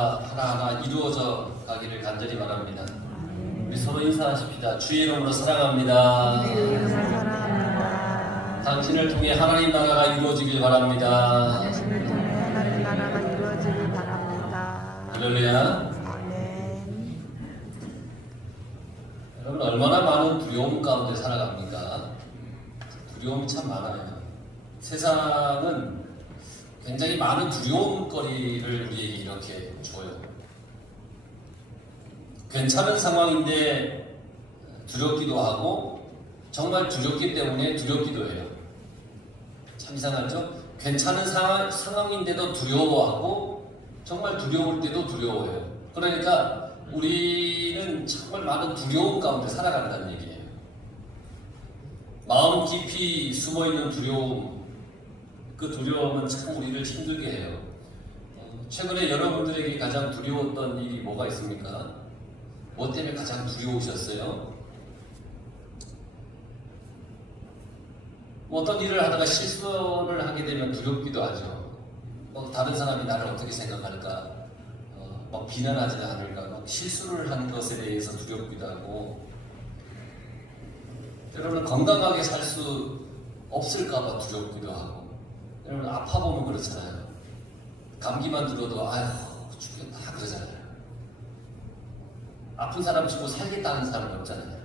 기도가 하나하나 이루어져 가기를 간절히 바랍니다. 우리 서로 인사하십시다. 주의 이름으로 사랑합니다. 당신을 통해 하나님 나라가 이루어지길 바랍니다. 당신을 통해 하나님 나라가 이루어지길 바랍니다. 할렐루야. 아멘. 여러분 얼마나 많은 두려움 가운데 살아갑니까? 두려움이 참 많아요. 세상은 굉장히 많은 두려움거리를 우리에게 이렇게 줘요. 괜찮은 상황인데 두렵기도 하고 정말 두렵기 때문에 두렵기도 해요. 참 이상하죠? 괜찮은 상황인데도 두려워하고 정말 두려울 때도 두려워해요. 그러니까 우리는 정말 많은 두려움 가운데 살아간다는 얘기예요. 마음 깊이 숨어있는 두려움, 그 두려움은 참 우리를 힘들게 해요. 최근에 여러분들에게 가장 두려웠던 일이 뭐가 있습니까? 뭐 때문에 가장 두려우셨어요? 뭐 어떤 일을 하다가 실수를 하게 되면 두렵기도 하죠. 다른 사람이 나를 어떻게 생각할까? 막 비난하지 않을까? 막 실수를 한 것에 대해서 두렵기도 하고, 때로는 건강하게 살 수 없을까봐 두렵기도 하고, 여러분 아파 보면 그렇잖아요. 감기만 들어도 아휴 죽겠다 그러잖아요. 아픈 사람 치고 살겠다는 사람은 없잖아요.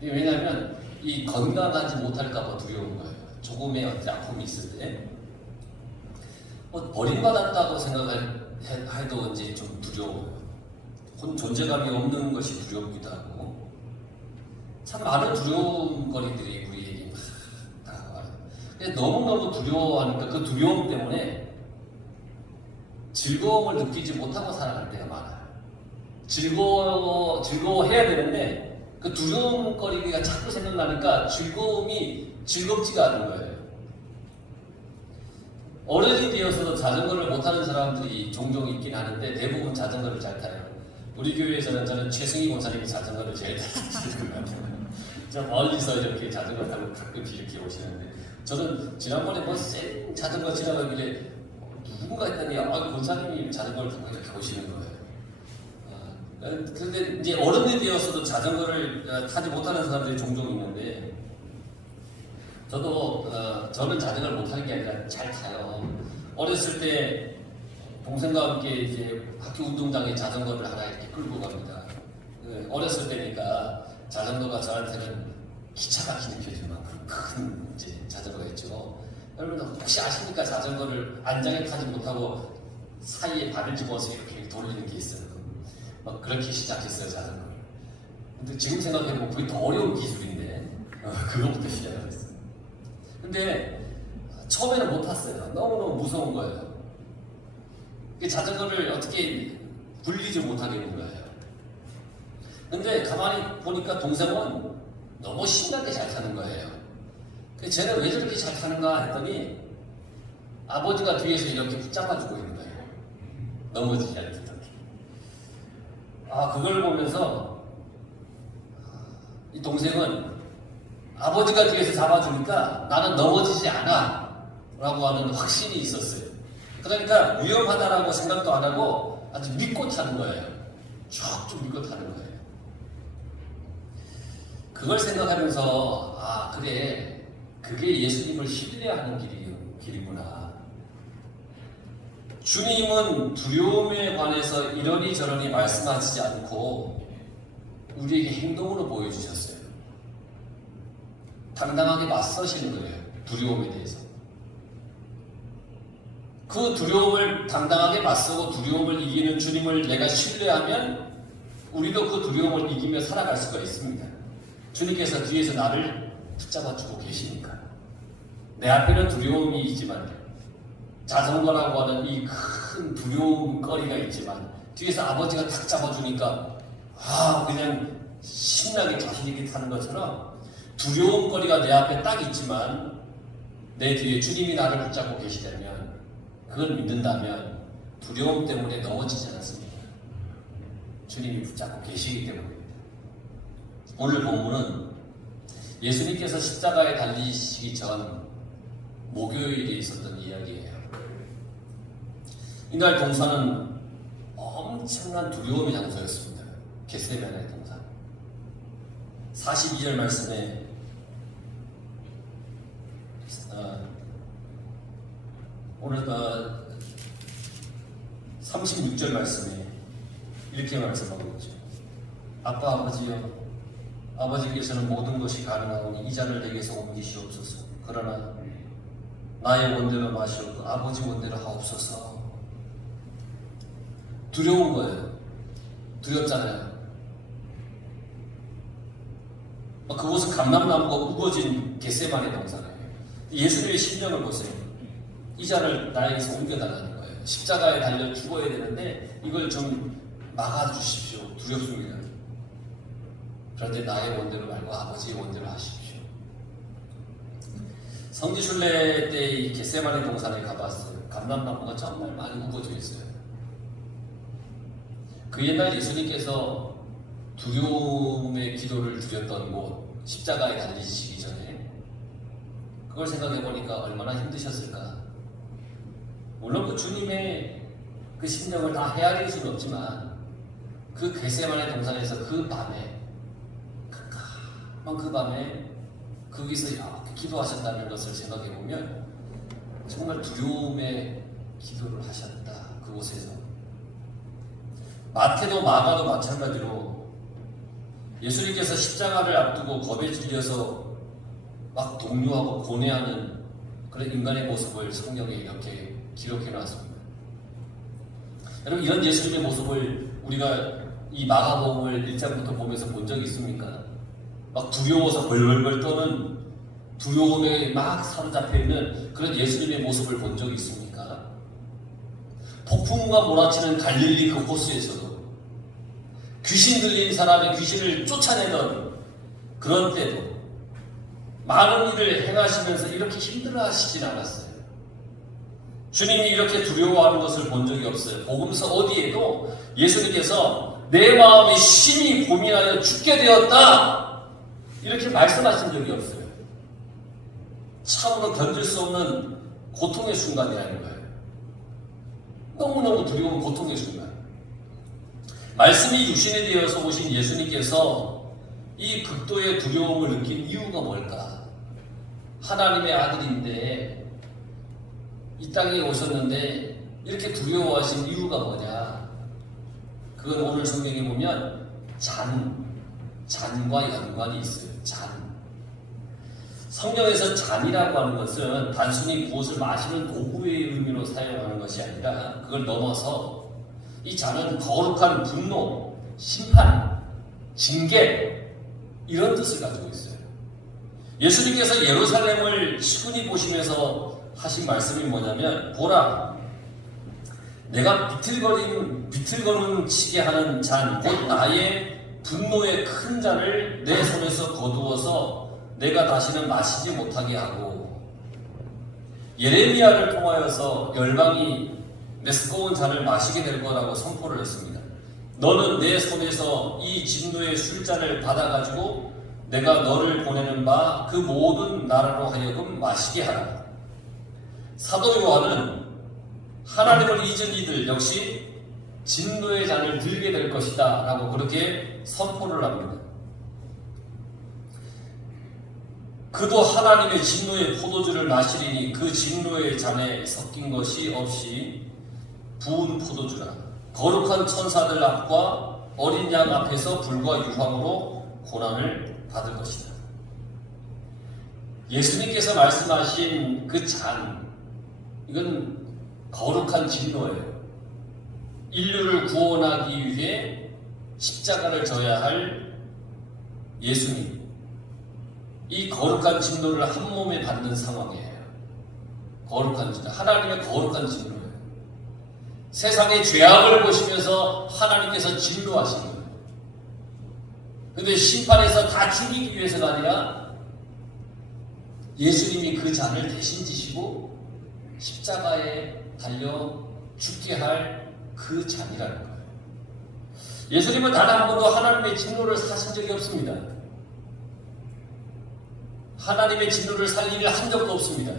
왜냐하면 이 건강하지 못할까봐 두려운 거예요. 조금의 아픔이 있을 때 버림받았다고 생각해도 이제 좀 두려워요. 존재감이 없는 것이 두렵기도 하고, 참 많은 두려움거리들이 우리에게 다가와요. 너무너무 두려워하니까 그 두려움 때문에 즐거움을 느끼지 못하고 살아갈 때가 많아요. 즐거워해야 되는데 그 두려움거리가 자꾸 생각나니까 즐거움이 즐겁지가 않은 거예요. 어른이 되어서도 자전거를 못하는 사람들이 종종 있긴 하는데 대부분 자전거를 잘 타요. 우리 교회에서는 저는 최승희 권사님이 자전거를 제일 잘 타시는 것 같아요. 저 멀리서 이렇게 자전거 타고 가끔씩 이렇게 오시는데, 저는 지난번에 센 자전거 지나가길래 누군가 했더니 권사님이 자전거를 타고 이렇게 오시는 거예요. 그런데 이제 어른이 되어서도 자전거를 타지 못하는 사람들이 종종 있는데, 저는 자전거를 못하는 게 아니라 잘 타요. 어렸을 때 동생과 함께 이제 학교 운동장에 자전거를 하나 이렇게 끌고 갑니다. 어렸을 때니까 자전거가 저한테는 기차 막히는 표준만큼 큰 이제 자전거였죠. 여러분들 혹시 아십니까? 자전거를 안장에 타지 못하고 사이에 발을 집어서 이렇게 돌리는 게 있어요. 막 그렇게 시작했어요, 자전거를. 근데 지금 생각해보면 그게 더 어려운 기술인데, 그거부터 시작을 했어요. 근데 처음에는 못 탔어요. 너무너무 무서운 거예요. 자전거를 어떻게 굴리지 못하겠는 거예요. 근데 가만히 보니까 동생은 너무 신나게 잘 타는 거예요. 쟤는 왜 저렇게 잘 타는가 했더니 아버지가 뒤에서 이렇게 붙잡아주고 있는 거예요. 넘어지지 않게. 그걸 보면서 이 동생은 아버지가 뒤에서 잡아주니까 나는 넘어지지 않아 라고 하는 확신이 있었어요. 그러니까 위험하다라고 생각도 안 하고 아주 믿고 타는 거예요. 쭉쭉 믿고 타는 거예요. 그걸 생각하면서 그래, 그게 예수님을 신뢰하는 길이구나. 주님은 두려움에 관해서 이러니 저러니 말씀하시지 않고 우리에게 행동으로 보여주셨어요. 당당하게 맞서시는 거예요. 두려움에 대해서. 그 두려움을 당당하게 맞서고 두려움을 이기는 주님을 내가 신뢰하면 우리도 그 두려움을 이기며 살아갈 수가 있습니다. 주님께서 뒤에서 나를 붙잡아주고 계시니까. 내 앞에는 두려움이 있지만, 자전거라고 하는 이 큰 두려움거리가 있지만 뒤에서 아버지가 탁 잡아주니까 그냥 신나게 자신있게 타는 것처럼 두려움거리가 내 앞에 딱 있지만 내 뒤에 주님이 나를 붙잡고 계시다면, 그걸 믿는다면 두려움 때문에 넘어지지 않습니다. 주님이 붙잡고 계시기 때문입니다. 오늘 본문은 예수님께서 십자가에 달리시기 전 목요일에 있었던 이야기예요. 이날 동산은 엄청난 두려움의 장소였습니다. 겟세마네 동산. 42절 말씀에 오늘 36절 말씀에 이렇게 말씀하고 있죠. 아빠 아버지여, 아버지께서는 모든 것이 가능하오니 이 잔을 내게서 옮기시옵소서. 그러나 나의 원대로 마시옵고 아버지 원대로 하옵소서. 두려운 거예요. 두렵잖아요. 그곳은 감람나무가 우거진 겟세마네 동산이에요. 예수님의 심정을 보세요. 이 잔을 나에게서 옮겨달라는 거예요. 십자가에 달려 죽어야 되는데 이걸 좀 막아주십시오. 두렵습니다. 그런데 나의 원대로 말고 아버지의 원대로 하십시오. 성지순례 때 이 겟세마네 동산에 가봤어요. 감람나무가 정말 많이 우거져 있어요. 그 옛날 예수님께서 두려움의 기도를 드렸던 곳, 십자가에 달리시기 전에 그걸 생각해 보니까 얼마나 힘드셨을까. 물론 그 주님의 그 심정을 다 헤아릴 수는 없지만 그 겟세마네 동산에서 그 밤에 깜깜한 그 밤에 거기서 이렇게 기도하셨다는 것을 생각해 보면 정말 두려움의 기도를 하셨다. 그곳에서 마태도 마가도 마찬가지로 예수님께서 십자가를 앞두고 겁에 질려서 막 동요하고 고뇌하는 그런 인간의 모습을 성경에 이렇게 기록해 놨습니다. 여러분, 이런 예수님의 모습을 우리가 이 마가복음을 1장부터 보면서 본 적이 있습니까? 막 두려워서 벌벌벌 떠는, 두려움에 막 사로잡혀 있는 그런 예수님의 모습을 본 적이 있습니까? 폭풍과 몰아치는 갈릴리 그 호수에서도 귀신 들린 사람의 귀신을 쫓아내던 그런 때도 많은 일을 행하시면서 이렇게 힘들어하시진 않았어요. 주님이 이렇게 두려워하는 것을 본 적이 없어요. 복음서 어디에도 예수님께서 내 마음이 심히 고민하여 죽게 되었다 이렇게 말씀하신 적이 없어요. 참으로 견딜 수 없는 고통의 순간이라는 거예요. 너무너무 두려운 고통의 순간. 말씀이 육신이 되어서 오신 예수님께서 이 극도의 두려움을 느낀 이유가 뭘까? 하나님의 아들인데 이 땅에 오셨는데 이렇게 두려워하신 이유가 뭐냐? 그건 오늘 성경에 보면 잔과 연관이 있어요. 성경에서 잔이라고 하는 것은 단순히 무엇을 마시는 도구의 의미로 사용하는 것이 아니라 그걸 넘어서 이 잔은 거룩한 분노, 심판, 징계 이런 뜻을 가지고 있어요. 예수님께서 예루살렘을 시군히 보시면서 하신 말씀이 뭐냐면 보라, 내가 비틀거림 치게 하는 잔, 곧 나의 분노의 큰 잔을 내 손에서 거두어서 내가 다시는 마시지 못하게 하고, 예레미야를 통하여서 열방이 메스꺼운 잔을 마시게 될 거라고 선포를 했습니다. 너는 내 손에서 이 진노의 술잔을 받아가지고 내가 너를 보내는 바 그 모든 나라로 하여금 마시게 하라. 사도 요한은 하나님을 잊은 이들 역시 진노의 잔을 들게 될 것이다 라고 그렇게 선포를 합니다. 그도 하나님의 진노의 포도주를 마시리니 그 진노의 잔에 섞인 것이 없이 부은 포도주라. 거룩한 천사들 앞과 어린 양 앞에서 불과 유황으로 고난을 받을 것이다. 예수님께서 말씀하신 그 잔, 이건 거룩한 진노예요. 인류를 구원하기 위해 십자가를 져야 할 예수님, 이 거룩한 진노를 한 몸에 받는 상황이에요. 거룩한 진노, 하나님의 거룩한 진노예요. 세상의 죄악을 보시면서 하나님께서 진노하신 거예요. 근데 심판에서 다 죽이기 위해서가 아니라 예수님이 그 잔을 대신 지시고 십자가에 달려 죽게 할 그 잔이라는 거예요. 예수님은 단 한 번도 하나님의 진노를 사신 적이 없습니다. 하나님의 진노를 살 일을 한 적도 없습니다.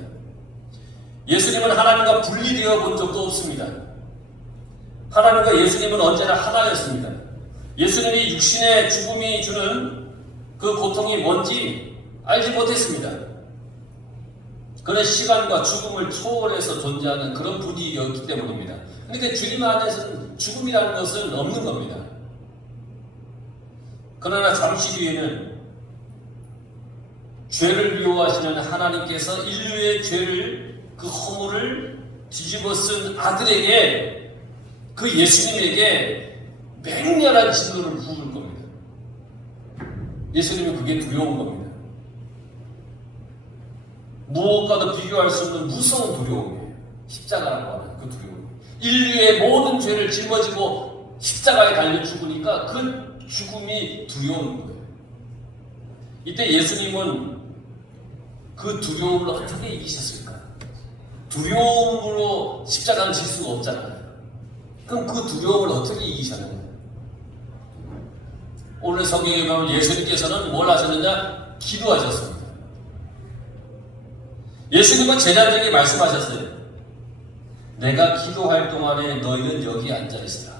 예수님은 하나님과 분리되어 본 적도 없습니다. 하나님과 예수님은 언제나 하나였습니다. 예수님이 육신의 죽음이 주는 그 고통이 뭔지 알지 못했습니다. 그는 시간과 죽음을 초월해서 존재하는 그런 분이었기 때문입니다. 그러니까 주님 안에서는 죽음이라는 것은 없는 겁니다. 그러나 잠시 뒤에는 죄를 미워하시는 하나님께서 인류의 죄를, 그 허물을 뒤집어 쓴 아들에게, 그 예수님에게 맹렬한 진노를 부을 겁니다. 예수님은 그게 두려운 겁니다. 무엇과도 비교할 수 없는 무서운 두려움이에요. 십자가라고 하는 그 두려움. 인류의 모든 죄를 짊어지고 십자가에 달려 죽으니까 그 죽음이 두려운 거예요. 이때 예수님은 그 두려움을 어떻게 이기셨을까? 두려움으로 십자가를 질 수가 없잖아요. 그럼 그 두려움을 어떻게 이기셨느냐? 오늘 성경에 보면 예수님께서는 뭘 하셨느냐? 기도하셨습니다. 예수님은 제자들에게 말씀하셨어요. 내가 기도할 동안에 너희는 여기 앉아있으라.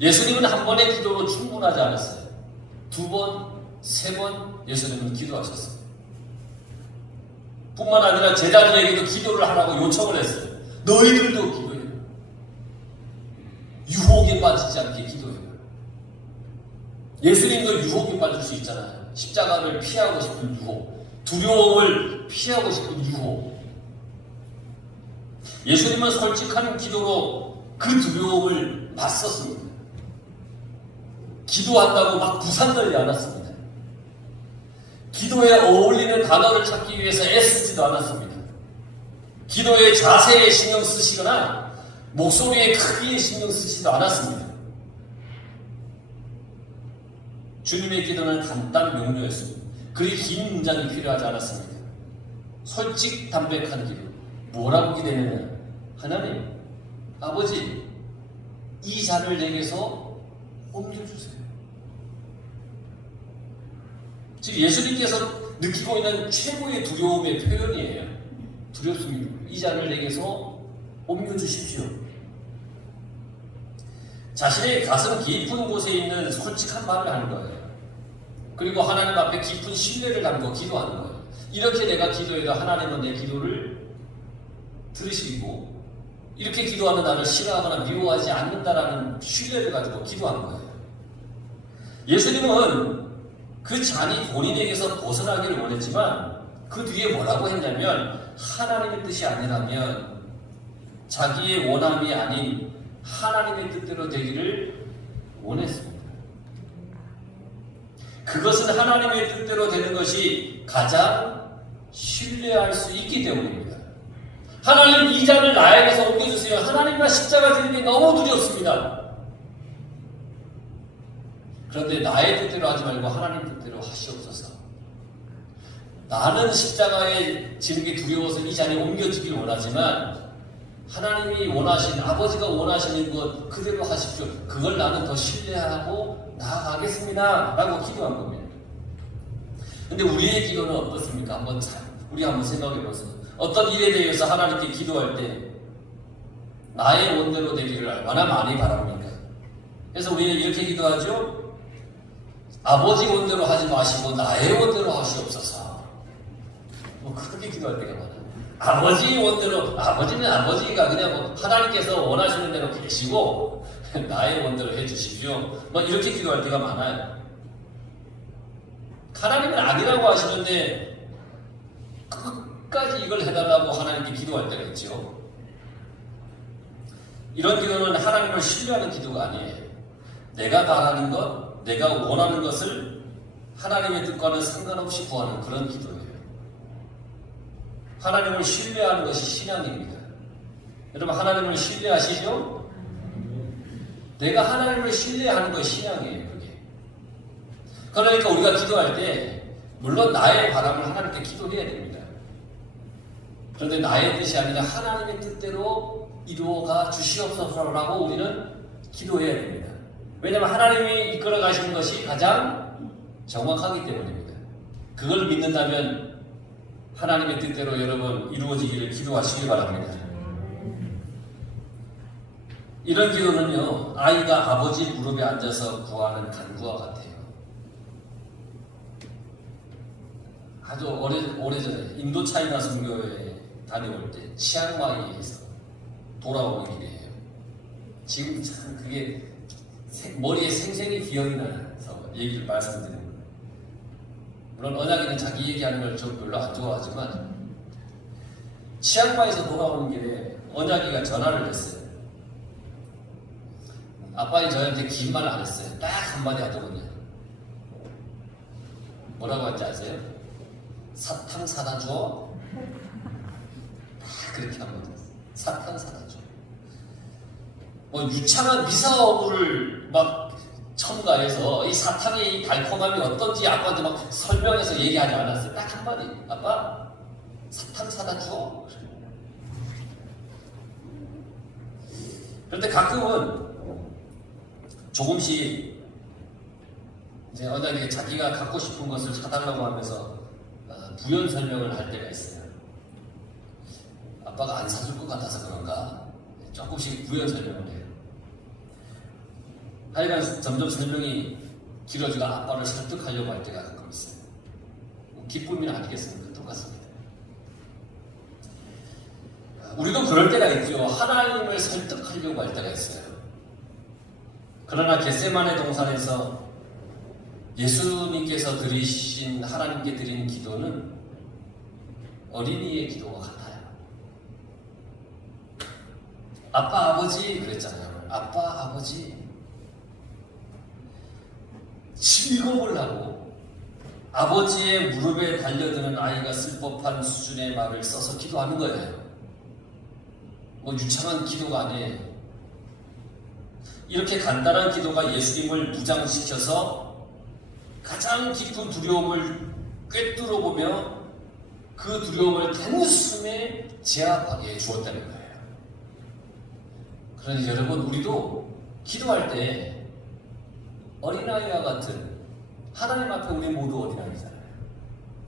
예수님은 한 번의 기도로 충분하지 않았어요. 2번, 3번 예수님은 기도하셨어요. 뿐만 아니라 제자들에게도 기도를 하라고 요청을 했어요. 너희들도 기도해. 유혹에 빠지지 않게 기도해. 예수님도 유혹에 빠질 수 있잖아요. 십자가를 피하고 싶은 유혹, 두려움을 피하고 싶은 유혹. 예수님은 솔직한 기도로 그 두려움을 맞섰습니다. 기도한다고 막 부산들지 않았습니다. 기도에 어울리는 단어를 찾기 위해서 애쓰지도 않았습니다. 기도의 자세에 신경 쓰시거나 목소리의 크기에 신경 쓰지도 않았습니다. 주님의 기도는 간단 명료했습니다. 그리 긴 문장이 필요하지 않았습니다. 솔직 담백한 기도. 뭐라고 기도했느냐? 하나님, 아버지, 이 잔을 내게서 옮겨주세요. 지금 예수님께서 느끼고 있는 최고의 두려움의 표현이에요. 두렵습니다. 이 잔을 내게서 옮겨주십시오. 자신의 가슴 깊은 곳에 있는 솔직한 말을 하는 거예요. 그리고 하나님 앞에 깊은 신뢰를 담고 기도하는 거예요. 이렇게 내가 기도해도 하나님은 내 기도를 들으시고 이렇게 기도하는 나를 싫어하거나 미워하지 않는다라는 신뢰를 가지고 기도하는 거예요. 예수님은 그 잔이 본인에게서 벗어나기를 원했지만 그 뒤에 뭐라고 했냐면 하나님의 뜻이 아니라면 자기의 원함이 아닌 하나님의 뜻대로 되기를 원했습니다. 그것은 하나님의 뜻대로 되는 것이 가장 신뢰할 수 있기 때문입니다. 하나님, 이 잔을 나에게서 옮겨주세요. 하나님과 십자가 지는 게 너무 두렵습니다. 그런데 나의 뜻대로 하지 말고 하나님 뜻대로 하시옵소서. 나는 십자가에 지는 게 두려워서 이 잔이 옮겨지길 원하지만 하나님이 원하신, 아버지가 원하시는 것 그대로 하십시오. 그걸 나는 더 신뢰하고 나아가겠습니다. 라고 기도한 겁니다. 근데 우리의 기도는 어떻습니까? 우리 한번 생각해 보세요. 어떤 일에 대해서 하나님께 기도할 때 나의 원대로 되기를 얼마나 많이 바랍니까? 그래서 우리는 이렇게 기도하죠. 아버지 원대로 하지 마시고 나의 원대로 하시옵소서. 뭐 그렇게 기도할 때가 많아요. 아버지 원대로, 아버지는 아버지가 그냥 하나님께서 원하시는 대로 계시고 나의 원대로 해주십시오. 뭐 이렇게 기도할 때가 많아요. 하나님은 아니라고 하시는데 끝까지 이걸 해달라고 하나님께 기도할 때가 있죠. 이런 기도는 하나님을 신뢰하는 기도가 아니에요. 내가 바라는 것, 내가 원하는 것을 하나님의 뜻과는 상관없이 구하는 그런 기도예요. 하나님을 신뢰하는 것이 신앙입니다. 여러분, 하나님을 신뢰하시죠? 내가 하나님을 신뢰하는 것이 신앙이에요. 그게. 그러니까 우리가 기도할 때 물론 나의 바람을 하나님께 기도해야 됩니다. 그런데 나의 뜻이 아니라 하나님의 뜻대로 이루어가 주시옵소서라고 우리는 기도해야 됩니다. 왜냐하면 하나님이 이끌어 가시는 것이 가장 정확하기 때문입니다. 그걸 믿는다면 하나님의 뜻대로 여러분 이루어지기를 기도하시기 바랍니다. 이런 기도는요, 아이가 아버지 무릎에 앉아서 구하는 간구와 같아요. 아주 오래전에 인도 차이나 선교에 다녀올 때 치앙마이에서 돌아오는 길이에요. 지금 참 그게 머리에 생생히 기억이 나서 얘기를 말씀드리는 거예요. 물론 언약이는 자기 얘기하는 걸 저 별로 안 좋아하지만 치앙마이에서 돌아오는 길에 언약이가 전화를 했어요. 아빠는 저한테 긴 말 안 했어요. 딱 한마디 하더군요. 뭐라고 한지 아세요? 사탕 사다 줘. 딱 그렇게 한마디 했어요. 사탕 사다 줘. 뭐 유창한 미사어구를 막 첨가해서 이 사탕의 이 달콤함이 어떤지 아빠한테 막 설명해서 얘기하지 않았어요. 딱 한마디. 아빠, 사탕 사다 줘. 그런데 가끔은 조금씩 이제 언약이 자기가 갖고 싶은 것을 사달라고 하면서 부연 설명을 할 때가 있어요. 아빠가 안 사줄 것 같아서 그런가 조금씩 부연 설명을 해요. 하여간 점점 설명이 길어지고 아빠를 설득하려고 할 때가 가끔 있어요. 기쁨이 아니겠습니까? 똑같습니다. 우리도 그럴 때가 있죠. 하나님을 설득하려고 할 때가 있어요. 그러나 겟세마네 동산에서 예수님께서 드리신 하나님께 드린 기도는 어린이의 기도와 같아요. 아빠 아버지 그랬잖아요. 아빠 아버지 즐거움을 하고 아버지의 무릎에 달려드는 아이가 쓸 법한 수준의 말을 써서 기도하는 거예요. 뭐 유창한 기도가 아니에요. 이렇게 간단한 기도가 예수님을 무장시켜서 가장 깊은 두려움을 꿰뚫어 보며 그 두려움을 단숨에 제압하게 해주었다는 거예요. 그러니 여러분, 우리도 기도할 때 어린아이와 같은, 하나님 앞에 우리 모두 어린아이잖아요.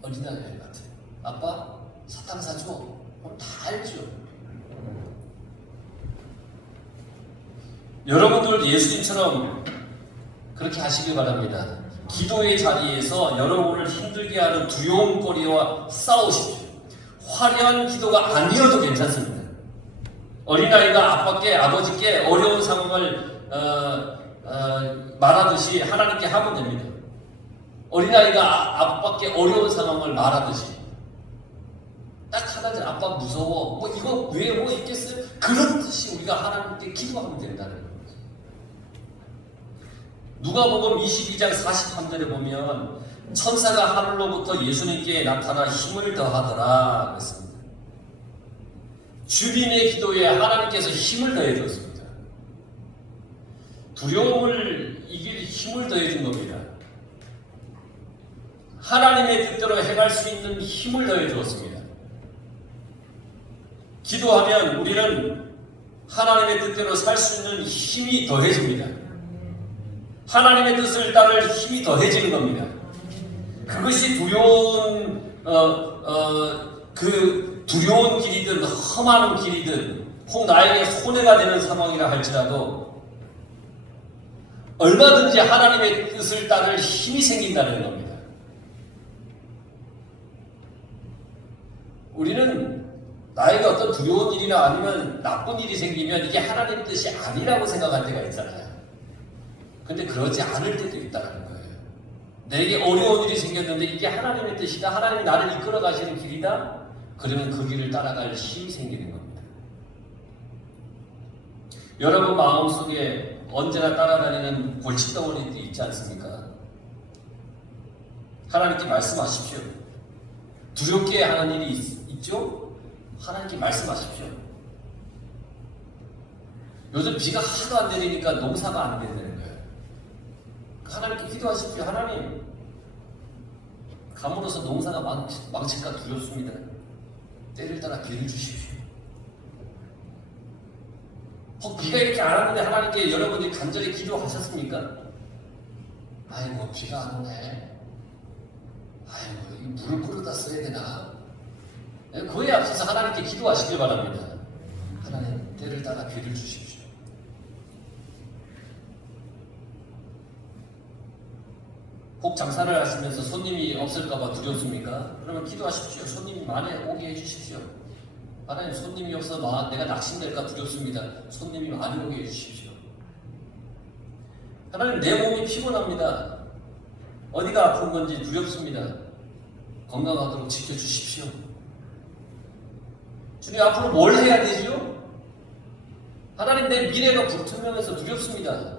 어린아이 같은, 아빠 사탕 사줘. 그럼 다 알죠. 여러분들도 예수님처럼 그렇게 하시길 바랍니다. 기도의 자리에서 여러분을 힘들게 하는 두려움거리와 싸우십시오. 화려한 기도가 아니어도 괜찮습니다. 어린아이가 아빠께, 아버지께 어려운 상황을 말하듯이 하나님께 하면 됩니다. 어린아이가 아빠께 어려운 상황을 말하듯이 딱 하나지, 아빠 무서워, 뭐 이거 왜 뭐 있겠어요? 그렇듯이 우리가 하나님께 기도하면 된다는 거예요. 누가복음 22장 43절에 보면 천사가 하늘로부터 예수님께 나타나 힘을 더하더라 그랬습니다. 주님의 기도에 하나님께서 힘을 더해 줬습니다. 두려움을 이길 힘을 더해 준 겁니다. 하나님의 뜻대로 행할 수 있는 힘을 더해 주었습니다. 기도하면 우리는 하나님의 뜻대로 살 수 있는 힘이 더해집니다. 하나님의 뜻을 따를 힘이 더해지는 겁니다. 그것이 두려운 그 두려운 길이든 험한 길이든 혹 나에게 손해가 되는 상황이라 할지라도 얼마든지 하나님의 뜻을 따를 힘이 생긴다는 겁니다. 우리는 나에게 어떤 두려운 일이나 아니면 나쁜 일이 생기면 이게 하나님의 뜻이 아니라고 생각할 때가 있잖아요. 근데 그러지 않을 때도 있다는 거예요. 내게 어려운 일이 생겼는데 이게 하나님의 뜻이다, 하나님이 나를 이끌어 가시는 길이다, 그러면 그 길을 따라갈 힘이 생기는 겁니다. 여러분 마음속에 언제나 따라다니는 골칫덩어리들이 있지 않습니까? 하나님께 말씀하십시오. 두렵게 하는 일이 있죠? 하나님께 말씀하십시오. 요즘 비가 하도 안 내리니까 농사가 안 된다는 거예요. 하나님께 기도하십시오. 하나님, 감으로써 농사가 망칠까 두렵습니다. 때를 따라 비를 주십시오. 비가 이렇게 안 왔는데 하나님께 여러분들이 간절히 기도하셨습니까? 아이고 비가 안 오네. 아이고 물을 끓여다 써야 되나. 그에 앞서서 하나님께 기도하시길 바랍니다. 하나님, 때를 따라 비를 주십시오. 꼭 장사를 하시면서 손님이 없을까봐 두렵습니까? 그러면 기도하십시오. 손님이 많이 오게 해주십시오. 하나님, 손님이 없어 내가 낙심될까 두렵습니다. 손님이 많이 오게 해주십시오. 하나님, 내 몸이 피곤합니다. 어디가 아픈 건지 두렵습니다. 건강하도록 지켜주십시오. 주님, 앞으로 뭘 해야 되죠? 하나님, 내 미래가 불투명해서 두렵습니다.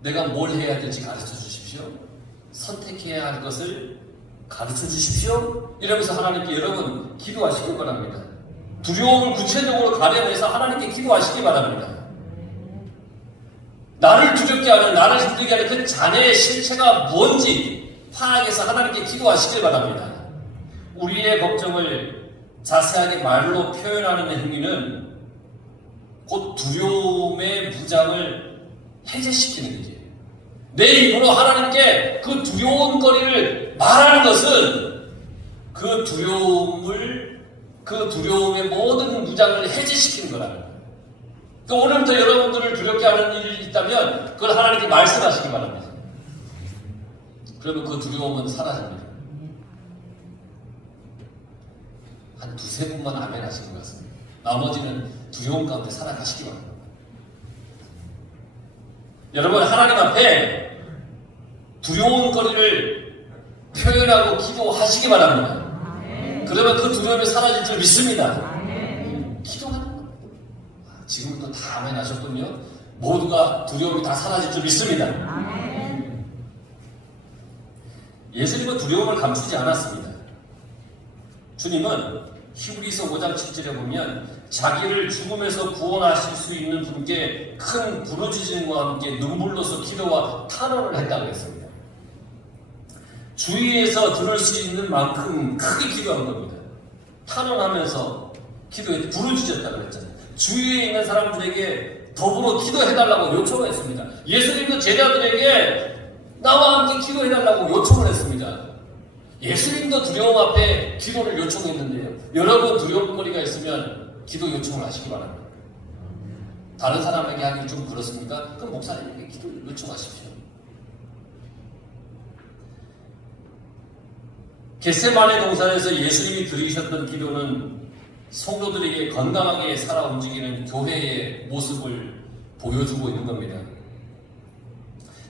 내가 뭘 해야 될지 가르쳐 주십시오. 선택해야 할 것을 가르쳐 주십시오. 이러면서 하나님께 여러분 기도하시기 바랍니다. 두려움을 구체적으로 가려내서 하나님께 기도하시기 바랍니다. 나를 두렵게 하는, 나를 힘들게 하는 그 자녀의 실체가 뭔지 파악해서 하나님께 기도하시기 바랍니다. 우리의 걱정을 자세하게 말로 표현하는 행위는 곧 두려움의 무장을 해제시키는 거지. 내 입으로 하나님께 그 두려운 거리를 말하는 것은 그 두려움의 모든 무장을 해제시키는 거라는 거예요. 그러니까 오늘부터 여러분들을 두렵게 하는 일이 있다면 그걸 하나님께 말씀하시기 바랍니다. 그러면 그 두려움은 사라집니다. 한 두세 분만 아멘 하시는 것 같습니다. 나머지는 두려움 가운데 살아가시기 바랍니다. 여러분, 하나님 앞에 두려운 거리를 표현하고 기도하시기 바랍니다. 그러면 그 두려움이 사라질 줄 믿습니다. 기도하는 겁니다. 지금부터 다 아멘 하셨군요. 모두가 두려움이 다 사라질 줄 믿습니다. 예수님은 두려움을 감추지 않았습니다. 주님은 히브리서 5장 7절에 보면 자기를 죽음에서 구원하실 수 있는 분께 큰 부르짖음과 함께 눈물로서 기도와 탄원을 했다고 했습니다. 주위에서 들을 수 있는 만큼 크게 기도한 겁니다. 탄원하면서 기도에 부르짖었다고 했잖아요. 주위에 있는 사람들에게 더불어 기도해달라고 요청했습니다. 예수님도 제자들에게 나와 함께 기도해달라고 요청을 했습니다. 예수님도 두려움 앞에 기도를 요청했는데요. 여러분 두려움거리가 있으면 기도 요청을 하시기 바랍니다. 다른 사람에게 하기 좀 그렇습니까? 그럼 목사님에게 기도를 요청하십시오. 겟세마네 동산에서 예수님이 드리셨던 기도는 성도들에게 건강하게 살아 움직이는 교회의 모습을 보여주고 있는 겁니다.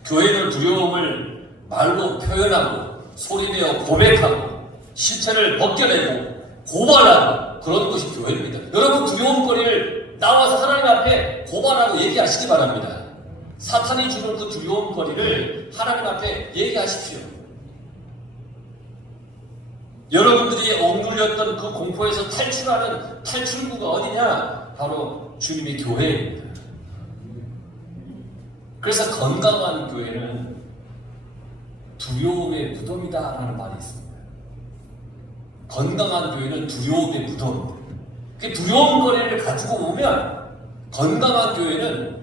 교회는 두려움을 말로 표현하고 소리내어 고백하고 실체를 벗겨내고 고발하고 그런 것이 교회입니다. 여러분 두려움거리를 나와서 하나님 앞에 고발하고 얘기하시기 바랍니다. 사탄이 주는 그 두려움거리를 하나님 앞에 얘기하십시오. 여러분들이 억눌렸던 그 공포에서 탈출하는 탈출구가 어디냐? 바로 주님의 교회입니다. 그래서 건강한 교회는 두려움의 무덤이다라는 말이 있습니다. 건강한 교회는 두려움의 무덤입니다. 그 두려움거리를 가지고 오면 건강한 교회는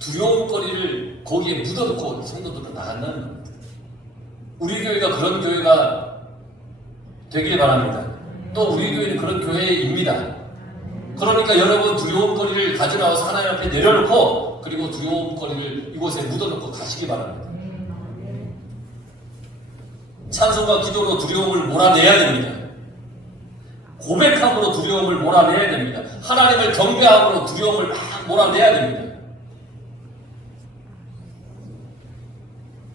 두려움거리를 거기에 묻어놓고 성도들은 나간다는 겁니다. 우리 교회가 그런 교회가 되길 바랍니다. 또 우리 교회는 그런 교회입니다. 그러니까 여러분 두려움거리를 가져나와서 하나님 앞에 내려놓고 그리고 두려움거리를 이곳에 묻어놓고 가시기 바랍니다. 찬송과 기도로 두려움을 몰아내야 됩니다. 고백함으로 두려움을 몰아내야 됩니다. 하나님을 경배함으로 두려움을 막 몰아내야 됩니다.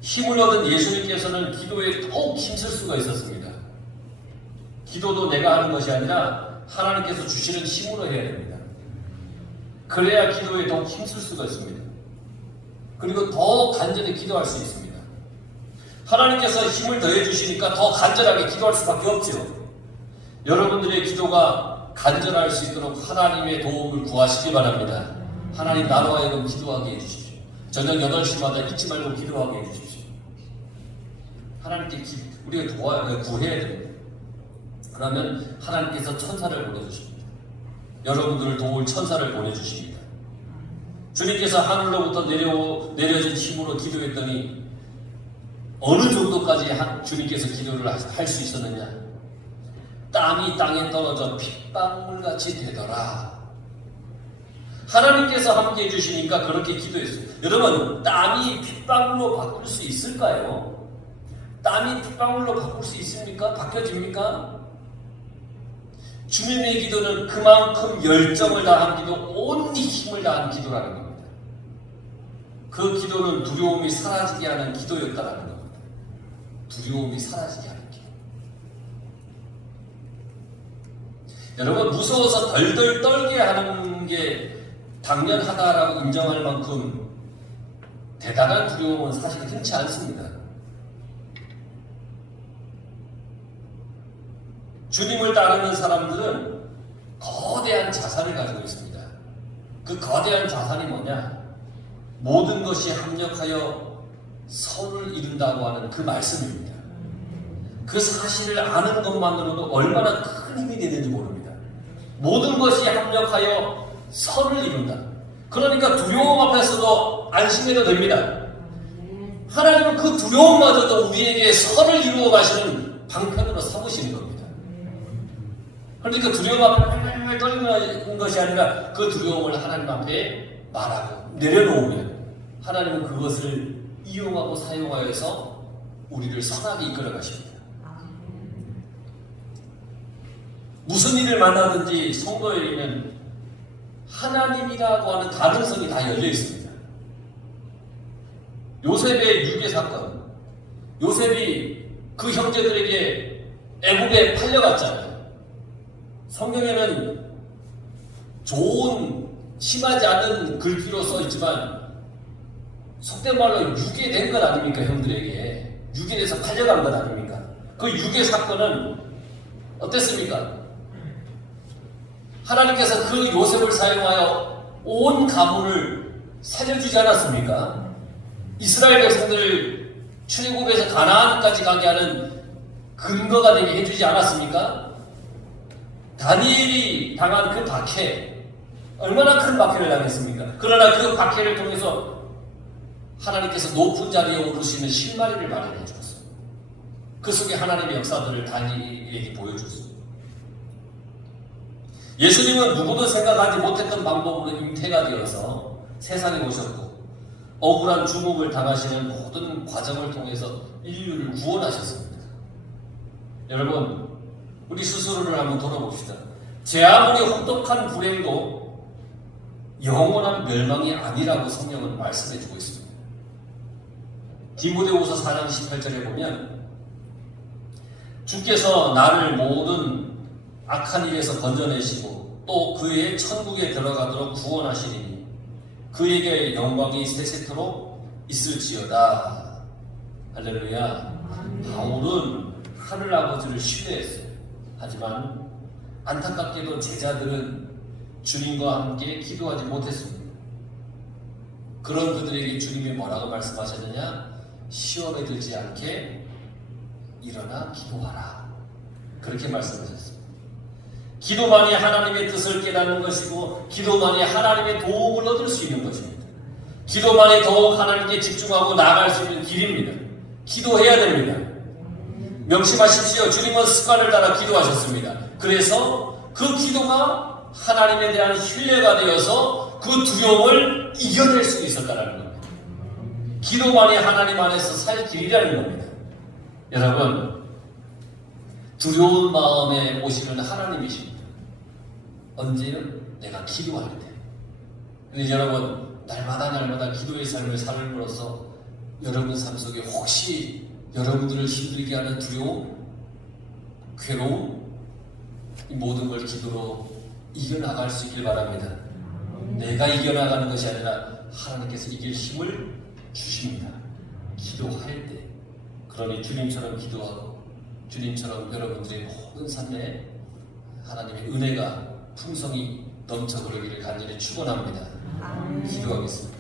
힘을 얻은 예수님께서는 기도에 더욱 힘쓸 수가 있었습니다. 기도도 내가 하는 것이 아니라 하나님께서 주시는 힘으로 해야 됩니다. 그래야 기도에 더욱 힘쓸 수가 있습니다. 그리고 더 간절히 기도할 수 있습니다. 하나님께서 힘을 더해 주시니까 더 간절하게 기도할 수밖에 없죠. 여러분들의 기도가 간절할 수 있도록 하나님의 도움을 구하시기 바랍니다. 하나님 나로 하여금 기도하게 해주십시오. 저녁 8시마다 잊지 말고 기도하게 해주십시오. 하나님께 우리가 구해야 됩니다. 그러면 하나님께서 천사를 보내주십니다. 여러분들을 도울 천사를 보내주십니다. 주님께서 하늘로부터 내려진 힘으로 기도했더니 어느 정도까지 주님께서 기도를 할 수 있었느냐? 땀이 땅에 떨어져 핏방울같이 되더라. 하나님께서 함께 해주시니까 그렇게 기도했어요. 여러분, 땀이 핏방울로 바꿀 수 있을까요? 땀이 핏방울로 바꿀 수 있습니까? 바뀌어집니까? 주님의 기도는 그만큼 열정을 다한 기도, 온 힘을 다한 기도라는 겁니다. 그 기도는 두려움이 사라지게 하는 기도였다라는 겁니다. 두려움이 사라지게 하는 기도. 여러분, 무서워서 덜덜 떨게 하는 게 당연하다라고 인정할 만큼 대단한 두려움은 사실 흔치 않습니다. 주님을 따르는 사람들은 거대한 자산을 가지고 있습니다. 그 거대한 자산이 뭐냐? 모든 것이 합력하여 선을 이룬다고 하는 그 말씀입니다. 그 사실을 아는 것만으로도 얼마나 큰 힘이 되는지 모릅니다. 모든 것이 합력하여 선을 이룬다. 그러니까 두려움 앞에서도 안심해도 됩니다. 하나님은 그 두려움마저도 우리에게 선을 이루어 가시는 방편으로 삼으시는 겁니다. 그러니까 두려움 앞에 팔팔팔 떨리는 것이 아니라 그 두려움을 하나님 앞에 말하고 내려놓으면 하나님은 그것을 이용하고 사용하여서 우리를 선하게 이끌어 가십니다. 무슨 일을 만나든지 성도에게는 하나님이라고 하는 가능성이 다 열려 있습니다. 요셉의 유괴 사건, 요셉이 그 형제들에게 애국에 팔려갔잖아요. 성경에는 좋은 심하지 않은 글귀로 써 있지만 속된 말로 유괴된 것 아닙니까? 형들에게 유괴돼서 팔려간 것 아닙니까? 그 유괴 사건은 어땠습니까? 하나님께서 그 요셉을 사용하여 온 가문을 살려주지 않았습니까? 이스라엘 백성들을 출애굽에서 가나안까지 가게 하는 근거가 되게 해주지 않았습니까? 다니엘이 당한 그 박해, 얼마나 큰 박해를 당했습니까? 그러나 그 박해를 통해서 하나님께서 높은 자리에 오르시는 실마리를 마련해 주었어요. 그 속에 하나님의 역사들을 다니엘에게 보여줬어요. 예수님은 누구도 생각하지 못했던 방법으로 잉태가 되어서 세상에 오셨고 억울한 주목을 당하시는 모든 과정을 통해서 인류를 구원하셨습니다. 여러분, 우리 스스로를 한번 돌아봅시다. 제 아무리 혹독한 불행도 영원한 멸망이 아니라고 성경은 말씀해주고 있습니다. 디모데후서 4장 18절에 보면 주께서 나를 모든 악한 일에서 건져내시고 또 그의 천국에 들어가도록 구원하시리니 그에게 영광이 세세토록 있을지어다. 할렐루야. 바울은 하늘아버지를 신뢰했어요. 하지만 안타깝게도 제자들은 주님과 함께 기도하지 못했습니다. 그런 그들에게 주님이 뭐라고 말씀하셨느냐? 시험에 들지 않게 일어나 기도하라. 그렇게 말씀하셨습니다. 기도만이 하나님의 뜻을 깨닫는 것이고 기도만이 하나님의 도움을 얻을 수 있는 것입니다. 기도만이 더욱 하나님께 집중하고 나아갈 수 있는 길입니다. 기도해야 됩니다. 명심하십시오. 주님은 습관을 따라 기도하셨습니다. 그래서 그 기도가 하나님에 대한 신뢰가 되어서 그 두려움을 이겨낼 수 있었다는 겁니다. 기도만이 하나님 안에서 살 길이라는 겁니다. 여러분, 두려운 마음에 오시는 하나님이십니다. 언제요? 내가 기도할 때. 근데 여러분, 날마다 기도의 삶을 살므로써 여러분 삶 속에 혹시 여러분들을 힘들게 하는 두려움, 괴로움, 이 모든 걸 기도로 이겨나갈 수 있길 바랍니다. 내가 이겨나가는 것이 아니라 하나님께서 이길 힘을 주십니다. 기도할 때. 그러니 주님처럼 기도하고 주님처럼 여러분들의 모든 삶에 하나님의 은혜가 풍성히 넘쳐 흐르기를 간절히 축원합니다. 기도하겠습니다.